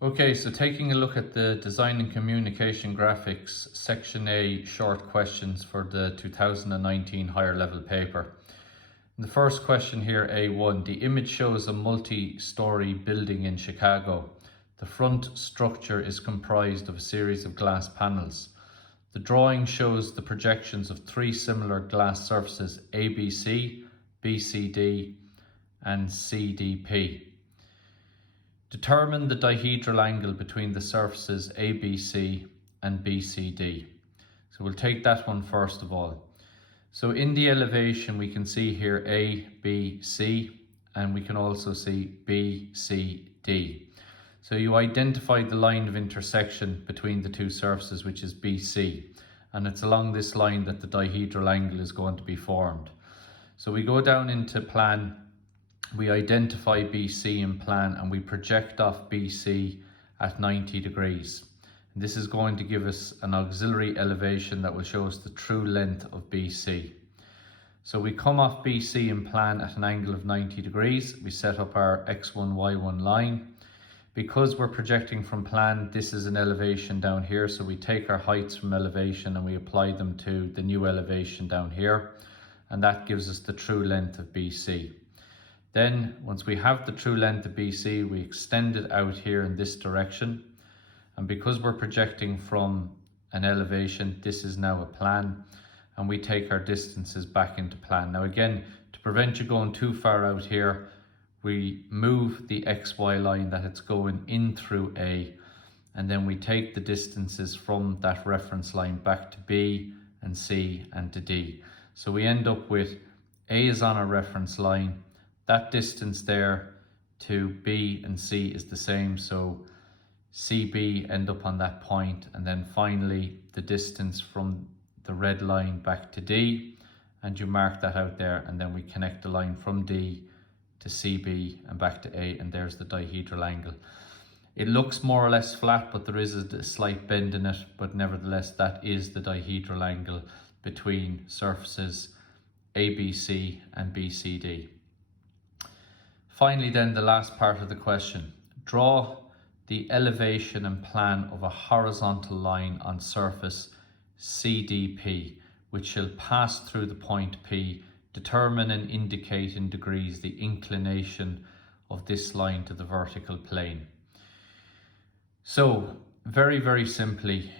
Okay, so taking a look at the Design and Communication Graphics Section A short questions for the 2019 higher level paper. The first question here, A1, the image shows a multi-story building in Chicago. The front structure is comprised of a series of glass panels. The drawing shows the projections of three similar glass surfaces, ABC, BCD, and CDP. Determine the dihedral angle between the surfaces ABC and BCD. So we'll take that one first of all. So in the elevation we can see here A, B, C, and we can also see B, C, D. So you identify the line of intersection between the two surfaces, which is BC, and it's along this line that the dihedral angle is going to be formed. So we go down into plan. We identify BC in plan and we project off BC at 90 degrees. And this is going to give us an auxiliary elevation that will show us the true length of BC. So we come off BC in plan at an angle of 90 degrees. We set up our X1, Y1 line. Because we're projecting from plan, this is an elevation down here. So we take our heights from elevation and we apply them to the new elevation down here. And that gives us the true length of BC. Then once we have the true length of BC, we extend it out here in this direction. And because we're projecting from an elevation, this is now a plan. And we take our distances back into plan. Now again, to prevent you going too far out here, we move the XY line that it's going in through A. And then we take the distances from that reference line back to B and C and to D. So we end up with A is on our reference line. That distance there to B and C is the same, so CB end up on that point, and then finally the distance from the red line back to D, and you mark that out there, and then we connect the line from D to CB and back to A, and there's the dihedral angle. It looks more or less flat, but there is a slight bend in it, but nevertheless that is the dihedral angle between surfaces ABC and BCD. Finally then, the last part of the question. Draw the elevation and plan of a horizontal line on surface CDP, which shall pass through the point P. Determine and indicate in degrees the inclination of this line to the vertical plane. So, very, very simply,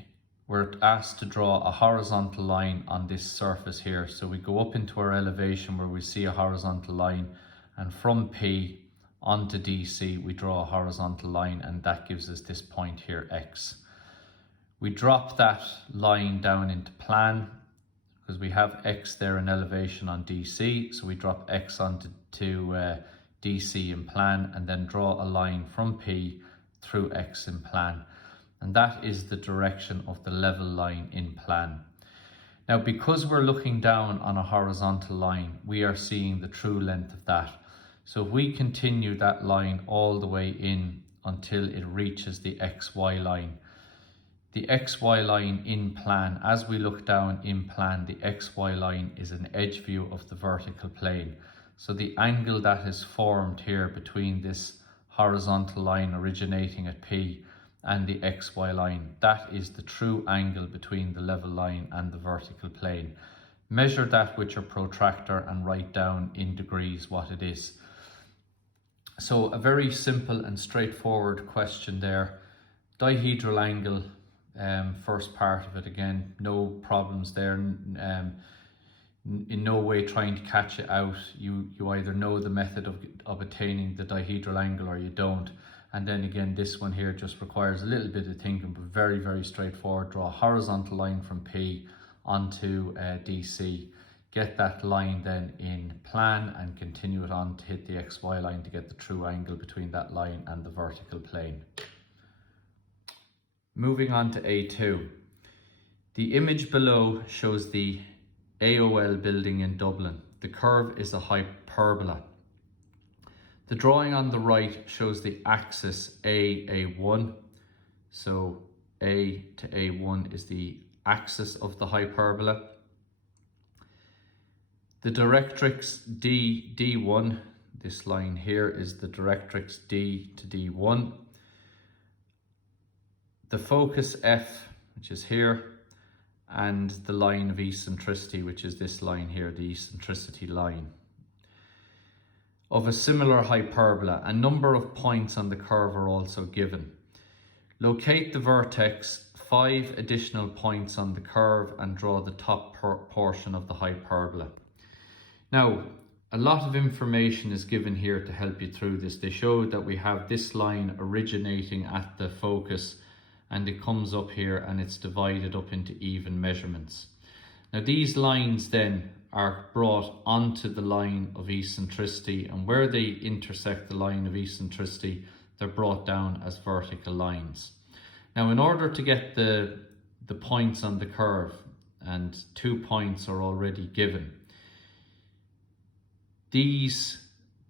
we're asked to draw a horizontal line on this surface here. So we go up into our elevation where we see a horizontal line, and from P onto DC, we draw a horizontal line, and that gives us this point here, X. We drop that line down into plan because we have X there in elevation on DC. So we drop X onto DC in plan, and then draw a line from P through X in plan. And that is the direction of the level line in plan. Now, because we're looking down on a horizontal line, we are seeing the true length of that. So if we continue that line all the way in until it reaches the XY line, the XY line in plan, as we look down in plan, the XY line is an edge view of the vertical plane. So the angle that is formed here between this horizontal line originating at P and the XY line, that is the true angle between the level line and the vertical plane. Measure that with your protractor and write down in degrees what it is. So a very simple and straightforward question there. Dihedral angle, first part of it, again, no problems there. In no way trying to catch it out. You either know the method of attaining the dihedral angle or you don't. And then again, this one here just requires a little bit of thinking, but very, very straightforward. Draw a horizontal line from P onto DC. Get that line then in plan and continue it on to hit the XY line to get the true angle between that line and the vertical plane. Moving on to A2. The image below shows the AOL building in Dublin. The curve is a hyperbola. The drawing on the right shows the axis A1. So A to A1 is the axis of the hyperbola. The directrix D1, this line here is the directrix D to D1. the focus F, which is here, and the line of eccentricity, which is this line here, the eccentricity line. Of a similar hyperbola, a number of points on the curve are also given. Locate the vertex, 5 additional points on the curve, and draw the top portion of the hyperbola. Now, a lot of information is given here to help you through this. They show that we have this line originating at the focus, and it comes up here and it's divided up into even measurements. Now these lines then are brought onto the line of eccentricity, and where they intersect the line of eccentricity, they're brought down as vertical lines. Now in order to get the points on the curve, and 2 points are already given,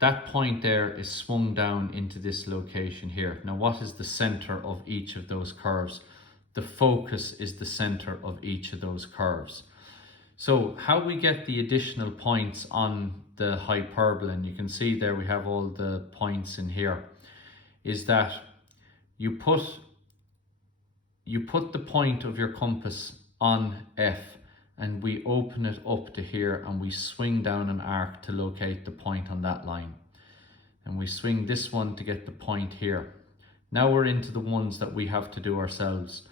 that point there is swung down into this location here. Now what is the center of each of those curves? The focus is the center of each of those curves. So how we get the additional points on the hyperbola, and you can see there we have all the points in here, is that you put the point of your compass on F, and we open it up to here, and we swing down an arc to locate the point on that line. And we swing this one to get the point here. Now we're into the ones that we have to do ourselves.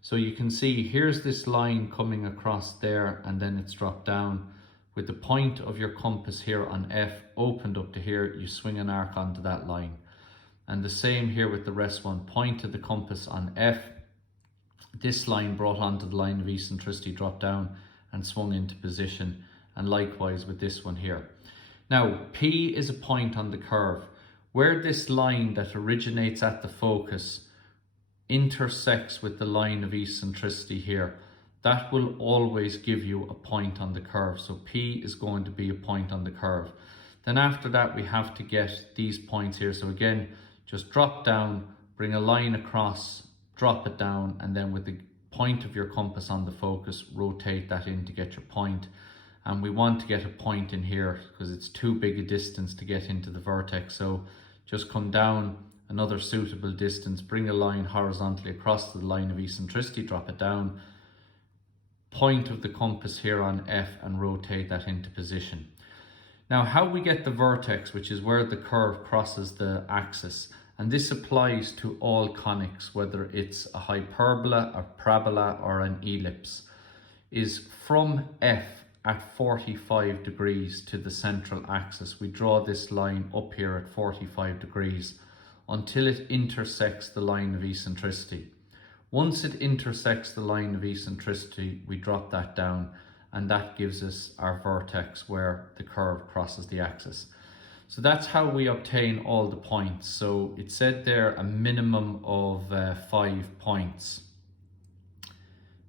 So you can see here's this line coming across there, and then it's dropped down. With the point of your compass here on F opened up to here, you swing an arc onto that line. And the same here with the rest one. Point of the compass on F, this line brought onto the line of eccentricity, dropped down and swung into position, and likewise with this one here. Now P is a point on the curve. Where this line that originates at the focus intersects with the line of eccentricity here, that will always give you a point on the curve. So P is going to be a point on the curve. Then after that we have to get these points here. So again, just drop down, bring a line across, drop it down, and then with the point of your compass on the focus, rotate that in to get your point. And we want to get a point in here because it's too big a distance to get into the vertex. So just come down another suitable distance, bring a line horizontally across the line of eccentricity, drop it down, point of the compass here on F, and rotate that into position. Now how we get the vertex, which is where the curve crosses the axis, and this applies to all conics, whether it's a hyperbola, a parabola, or an ellipse, is from F at 45 degrees to the central axis. We draw this line up here at 45 degrees until it intersects the line of eccentricity. Once it intersects the line of eccentricity, we drop that down, and that gives us our vertex where the curve crosses the axis. So that's how we obtain all the points. So it said there a minimum of 5 points.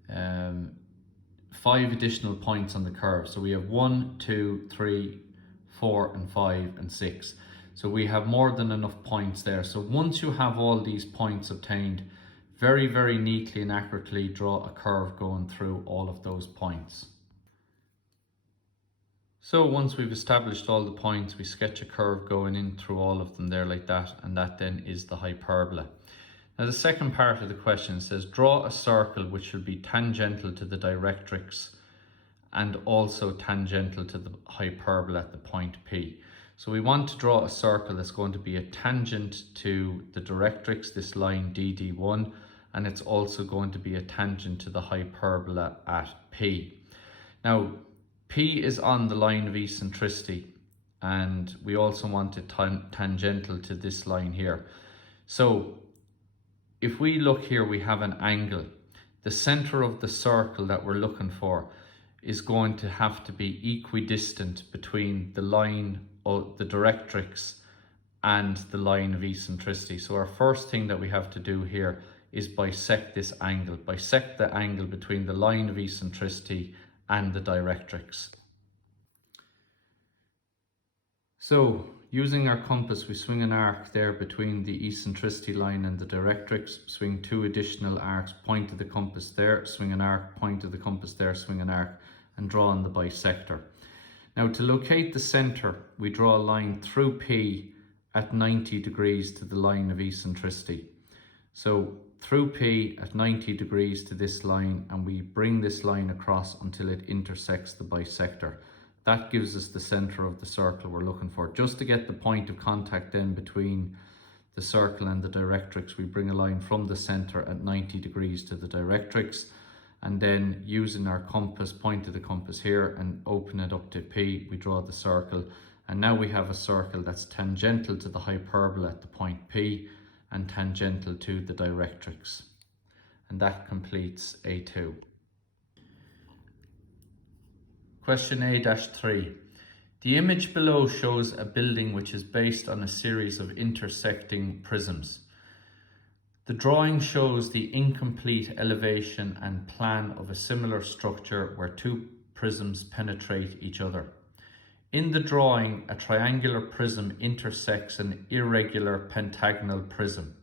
5 additional points on the curve. So we have 1, 2, 3, 4, and 5, and 6. So we have more than enough points there. So once you have all these points obtained, very, very neatly and accurately draw a curve going through all of those points. So once we've established all the points, we sketch a curve going in through all of them there like that, and that then is the hyperbola. Now the second part of the question says, draw a circle which should be tangential to the directrix and also tangential to the hyperbola at the point P. So we want to draw a circle that's going to be a tangent to the directrix, this line DD1, and it's also going to be a tangent to the hyperbola at P. Now P is on the line of eccentricity, and we also want it tangential to this line here. So if we look here, we have an angle. The center of the circle that we're looking for is going to have to be equidistant between the line of the directrix and the line of eccentricity. So our first thing that we have to do here is bisect this angle, bisect the angle between the line of eccentricity and the directrix. So using our compass, we swing an arc there between the eccentricity line and the directrix, swing 2 additional arcs, point to the compass there, swing an arc, point to the compass there, swing an arc, and draw on the bisector. Now to locate the center, we draw a line through P at 90 degrees to the line of eccentricity. So through P at 90 degrees to this line, and we bring this line across until it intersects the bisector. That gives us the center of the circle we're looking for. Just to get the point of contact then between the circle and the directrix, we bring a line from the center at 90 degrees to the directrix, and then using our compass, point of the compass here and open it up to P, we draw the circle, and now we have a circle that's tangential to the hyperbola at the point P and tangential to the directrix. And that completes A2. Question A-3. The image below shows a building which is based on a series of intersecting prisms. The drawing shows the incomplete elevation and plan of a similar structure where two prisms penetrate each other. In the drawing, a triangular prism intersects an irregular pentagonal prism,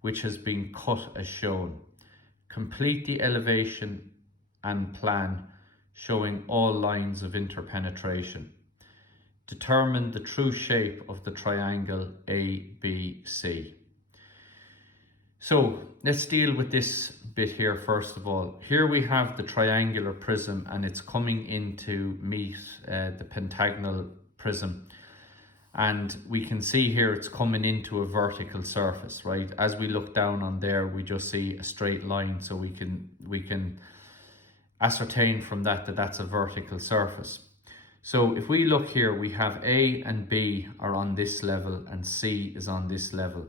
which has been cut as shown. Complete the elevation and plan showing all lines of interpenetration. Determine the true shape of the triangle ABC. So let's deal with this bit here first of all. Here we have the triangular prism and it's coming in to meet the pentagonal prism. And we can see here it's coming into a vertical surface, right? As we look down on there, we just see a straight line. So we can ascertain from that that that's a vertical surface. So if we look here, we have A and B are on this level and C is on this level.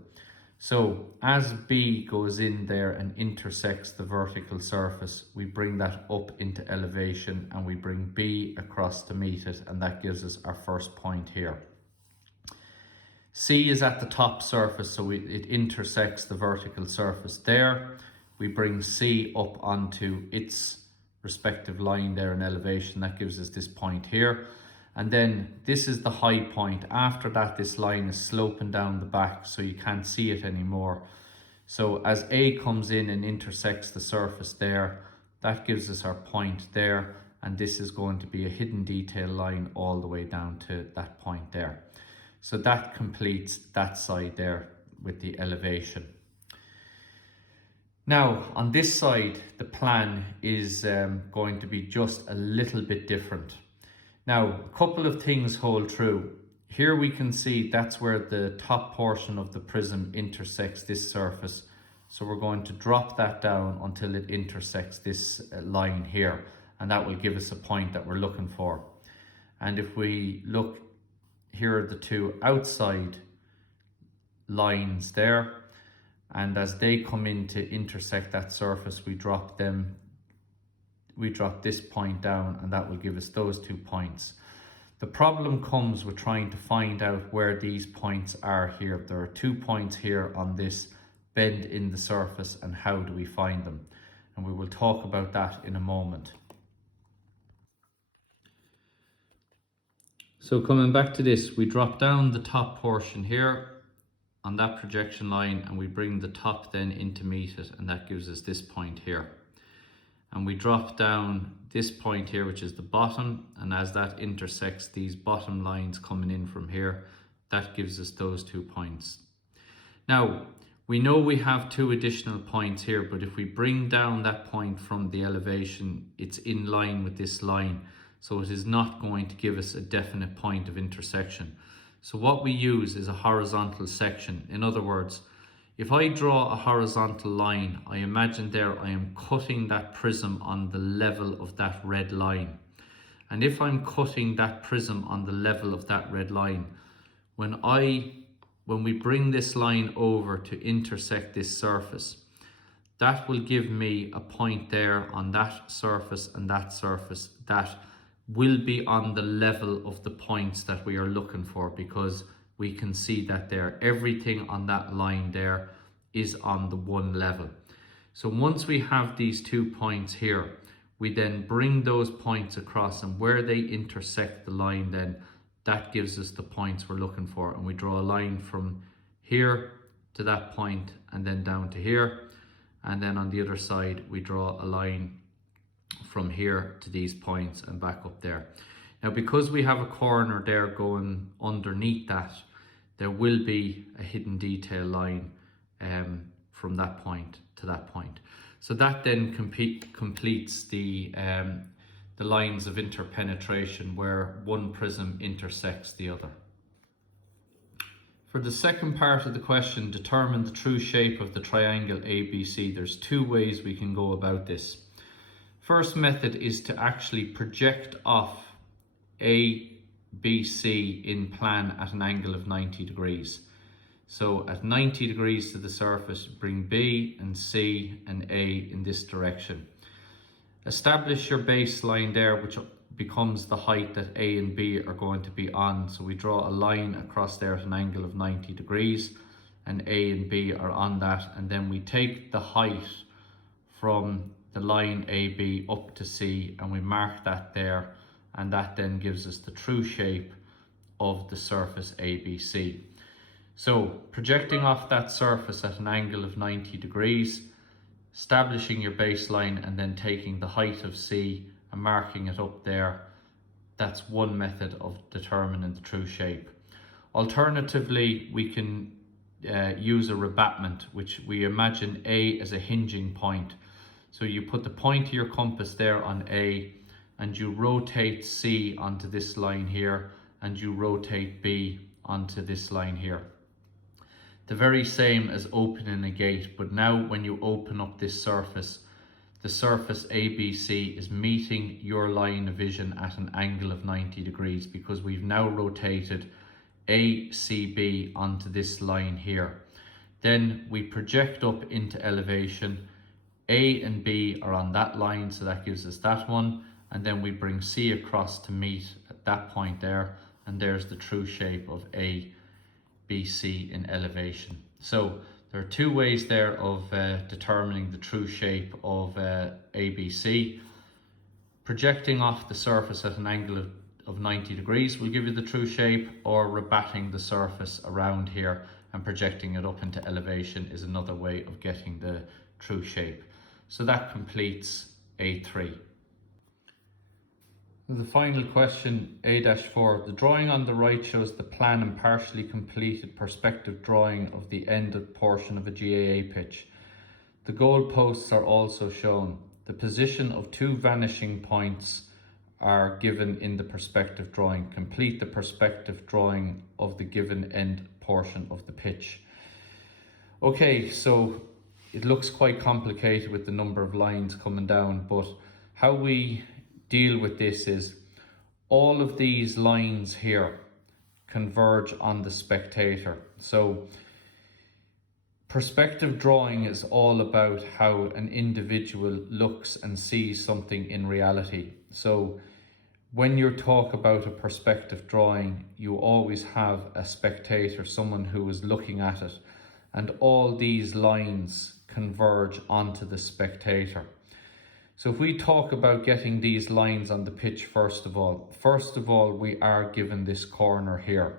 So as B goes in there and intersects the vertical surface, we bring that up into elevation and we bring B across to meet it, and that gives us our first point here. C is at the top surface, so it intersects the vertical surface there. We bring C up onto its respective line there in elevation. That gives us this point here. And then this is the high point. After that, this line is sloping down the back, so you can't see it anymore. So as A comes in and intersects the surface there, that gives us our point there. And this is going to be a hidden detail line all the way down to that point there. So that completes that side there with the elevation. Now, on this side, the plan is going to be just a little bit different. Now, a couple of things hold true. Here we can see that's where the top portion of the prism intersects this surface. So we're going to drop that down until it intersects this line here. And that will give us a point that we're looking for. And if we look, here are the two outside lines there. And as they come in to intersect that surface, we drop this point down, and that will give us those 2 points. The problem comes with trying to find out where these points are here. There are 2 points here on this bend in the surface, and how do we find them? And we will talk about that in a moment. So coming back to this, we drop down the top portion here on that projection line, and we bring the top then in to meet it, and that gives us this point here. And we drop down this point here, which is the bottom, and as that intersects these bottom lines coming in from here, that gives us those 2 points. Now, we know we have 2 additional points here, but if we bring down that point from the elevation, it's in line with this line, so it is not going to give us a definite point of intersection. So what we use is a horizontal section. In other words, if I draw a horizontal line, I imagine there I am cutting that prism on the level of that red line. And if I'm cutting that prism on the level of that red line, when we bring this line over to intersect this surface, that will give me a point there on that surface and that surface that will be on the level of the points that we are looking for, because we can see that there, everything on that line there is on the one level. So once we have these 2 points here, we then bring those points across, and where they intersect the line, then that gives us the points we're looking for. And we draw a line from here to that point and then down to here. And then on the other side, we draw a line from here to these points and back up there. Now, because we have a corner there going underneath that, there will be a hidden detail line from that point to that point. So that then completes the lines of interpenetration where one prism intersects the other. For the second part of the question, determine the true shape of the triangle ABC. There's two ways we can go about this. First method is to actually project off ABC in plan at an angle of 90 degrees. So at 90 degrees to the surface, bring B and C and A in this direction. Establish your baseline there, which becomes the height that A and B are going to be on. So we draw a line across there at an angle of 90 degrees and A and B are on that. And then we take the height from the line AB up to C and we mark that there. And that then gives us the true shape of the surface ABC. So projecting off that surface at an angle of 90 degrees, establishing your baseline and then taking the height of C and marking it up there, that's one method of determining the true shape. Alternatively, we can use a rebatment, which we imagine A as a hinging point. So you put the point of your compass there on A and you rotate C onto this line here and you rotate B onto this line here. The very same as opening a gate, but now when you open up this surface, the surface ABC is meeting your line of vision at an angle of 90 degrees because we've now rotated ACB onto this line here. Then we project up into elevation. A and B are on that line, so that gives us that one. And then we bring C across to meet at that point there. And there's the true shape of ABC in elevation. So there are two ways there of determining the true shape of ABC. Projecting off the surface at an angle of 90 degrees will give you the true shape, or rebatting the surface around here and projecting it up into elevation is another way of getting the true shape. So that completes A3. The final question, A-4. The drawing on the right shows the plan and partially completed perspective drawing of the ended portion of a GAA pitch. The goal posts are also shown. The position of two vanishing points are given in the perspective drawing. Complete the perspective drawing of the given end portion of the pitch. Okay, so it looks quite complicated with the number of lines coming down, but how we deal with this is all of these lines here converge on the spectator. So perspective drawing is all about how an individual looks and sees something in reality. So when you talk about a perspective drawing, you always have a spectator, someone who is looking at it, and all these lines converge onto the spectator. So if we talk about getting these lines on the pitch, first of all, we are given this corner here.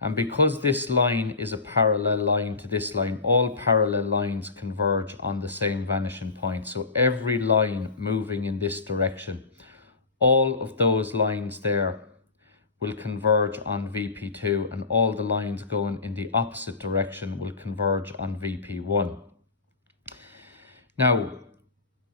And because this line is a parallel line to this line, all parallel lines converge on the same vanishing point. So every line moving in this direction, all of those lines there will converge on VP2, and all the lines going in the opposite direction will converge on VP1. Now,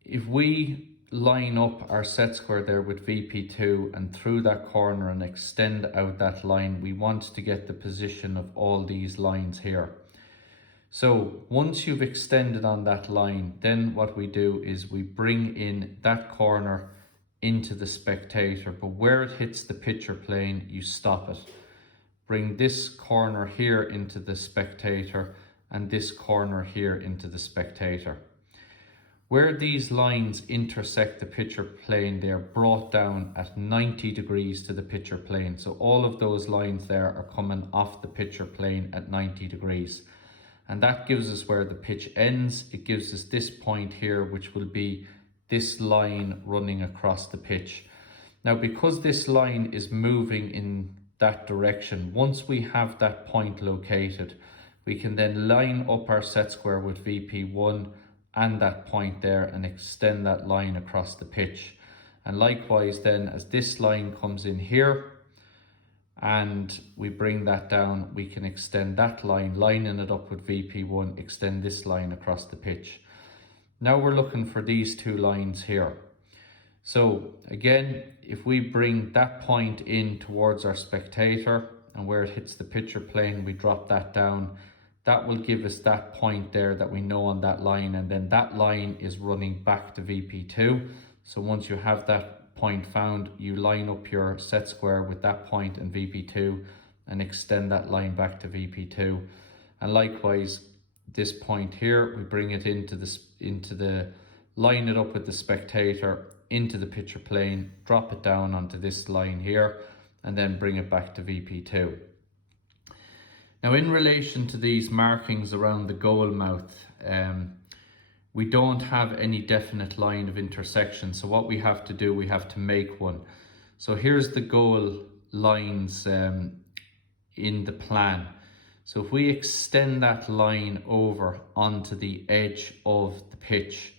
if we line up our set square there with VP2 and through that corner and extend out that line, we want to get the position of all these lines here. So once you've extended on that line, then what we do is we bring in that corner into the spectator, but where it hits the picture plane, you stop it. Bring this corner here into the spectator and this corner here into the spectator. Where these lines intersect the picture plane, they are brought down at 90 degrees to the picture plane. So all of those lines there are coming off the picture plane at 90 degrees. And that gives us where the pitch ends. It gives us this point here, which will be this line running across the pitch. Now, because this line is moving in that direction, once we have that point located, we can then line up our set square with VP1 and that point there and extend that line across the pitch. And likewise then, as this line comes in here, and we bring that down, we can extend that line, lining it up with VP1, extend this line across the pitch. Now we're looking for these two lines here. So again, if we bring that point in towards our spectator, and where it hits the picture plane, we drop that down, that will give us that point there that we know on that line, and then that line is running back to VP2. So once you have that point found, you line up your set square with that point in VP2 and extend that line back to VP2. And likewise, this point here, we bring it into the line it up with the spectator into the picture plane, drop it down onto this line here, and then bring it back to VP2. Now, in relation to these markings around the goal mouth, we don't have any definite line of intersection. So what we have to do, we have to make one. So here's the goal lines in the plan. So if we extend that line over onto the edge of the pitch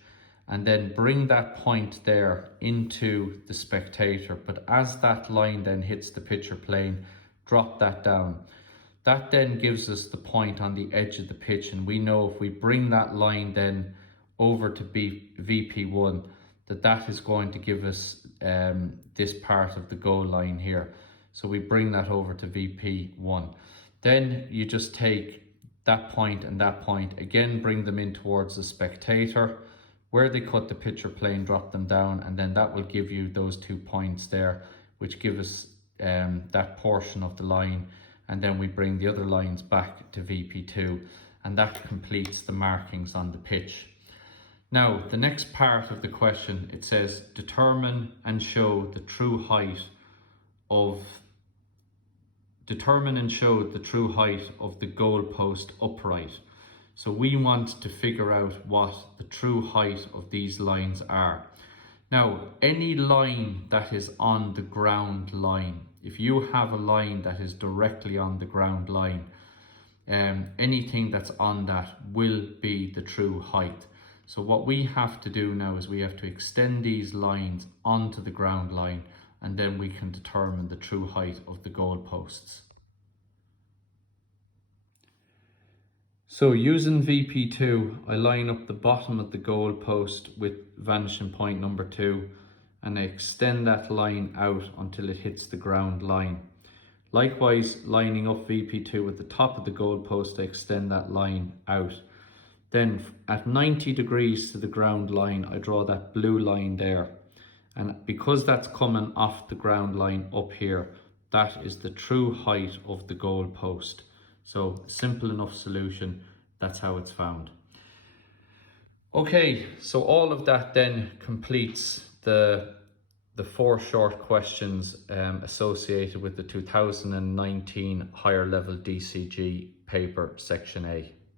and then bring that point there into the spectator, but as that line then hits the picture plane, drop that down. That then gives us the point on the edge of the pitch, and we know if we bring that line then over to VP1, that is going to give us this part of the goal line here. So we bring that over to VP1. Then you just take that point and that point, again bring them in towards the spectator. Where they cut the picture plane, drop them down, and then that will give you those 2 points there, which give us that portion of the line. And then we bring the other lines back to VP2, and that completes the markings on the pitch. Now, the next part of the question, it says, determine and show the true height of the goalpost upright. So we want to figure out what the true height of these lines are. Now, any line that is on the ground line, if you have a line that is directly on the ground line, anything that's on that will be the true height. So what we have to do now is we have to extend these lines onto the ground line, and then we can determine the true height of the goalposts. So using VP2, I line up the bottom of the goalpost with vanishing point number 2, and I extend that line out until it hits the ground line. Likewise, lining up VP2 at the top of the goalpost, I extend that line out. Then at 90 degrees to the ground line, I draw that blue line there. And because that's coming off the ground line up here, that is the true height of the goalpost. So simple enough solution, that's how it's found. Okay, so all of that then completes the 4 short questions associated with the 2019 higher level DCG paper section A.